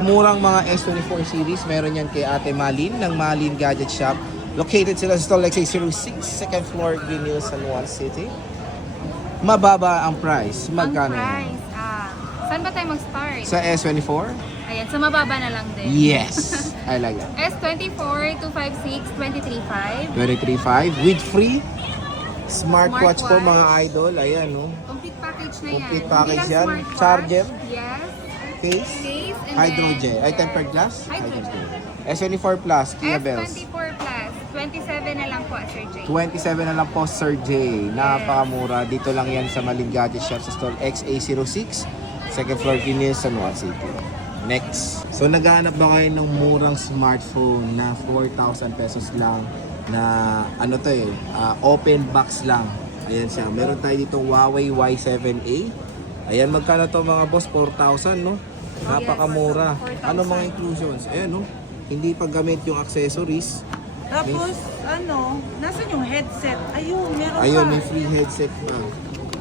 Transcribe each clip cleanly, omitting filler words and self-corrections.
Murang mga S24 series, meron yan kay Ate Malin ng Malin Gadget Shop. Located sila sa Stall XA06, second floor, Green Hills, San Juan City. Mababa ang price. Magkano? Ang price, saan ba tayo mag-start? Sa S24? Ayan, sa mababa na lang din. Yes! I like that. S24, 256, 23.5. 23.5 with free smartwatch po Smartwatch. mga idol. Ayan, no? Complete package na yan. Complete package Hindi yan. lang smartwatch. Charger. Yes. Case. Case. And Hydrogen. then, Ay, tempered glass? Hydrogen. S24 Plus, Kia Bells. S24 Plus, 27 na lang po, Sir Jay. 27 na lang po, Sir J. Napakamura. Dito lang yan sa Malin Gadget Shop sa stall XA06, second floor, Green Hills, San Juan City. Next. So, naghahanap ba kayo ng murang smartphone na 4,000 pesos lang na ano to open box lang. Ayan siya. Meron tayo dito Huawei Y7A. Ayan, magkano to mga boss? 4,000, no? Napakamura. Yes, 4,000. Ano mga inclusions? Ayan, no? Hindi pa gamit yung accessories. Tapos, nasan yung headset? Ayun, meron Ayun, pa. may free headset pa.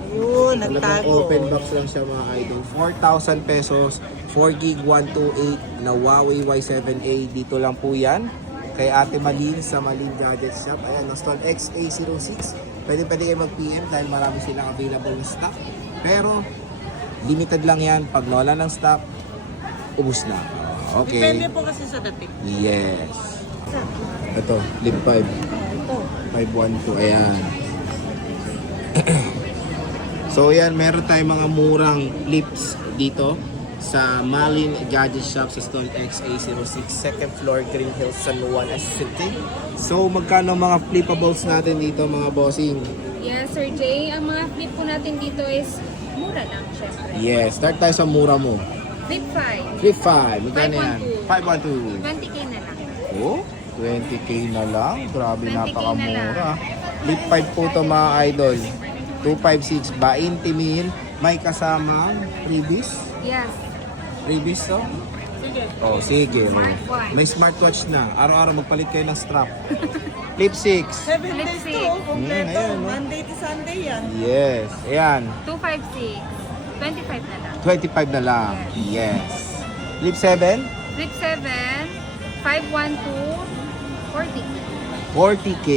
Ayun, Talagang nagtago. open box lang siya mga idol. 4,000 pesos, 4 gig 128 na Huawei Y7A. Dito lang po yan. Kay Ate Malin sa Malin Gadget Shop. Ayan, stall XA06. Pwede kayo mag-PM dahil marami silang available na stock. Pero, limited lang yan. Pag nawala ng stock, ubus na. Okay. Depende po kasi sa dating. Yes. Ito, Lip 5. Ito. 512. Ayan. So yan, meron tayong mga murang lips dito sa Malin Gadget Shop sa stall XA06, second floor, Green Hills, San Juan City. So magkano mga flippables natin dito mga bossing? Yes, Sir Jay. Ang mga flip po natin dito is mura lang, syempre. Yes, start tayo sa mura mo. Flip 5. Flip 5, magkano yan? 512. 512. 20k na lang. Oh, 20k na lang. Grabe, 20K na napakamura. Flip 5 po to mga idol. 256 ba? 20,000. May kasama freebies. Yes. Freebies, oh. Sige. Oh, sige. Smartwatch. May smartwatch na. Araw-araw magpalit kayo ng strap. Flip 6. 7 days Lipstick. to, kompleto. ayan, no? Monday to Sunday yan. Yes. Ayan. 256. 25 na lang. 25 na lang. Yes. Flip 7. Flip 7. 512. 40k. 40k.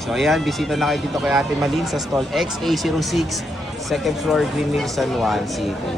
So ayan, bisita na kayo dito kay Ate Malin sa stall XA06, second floor, Green Hills, San Juan City.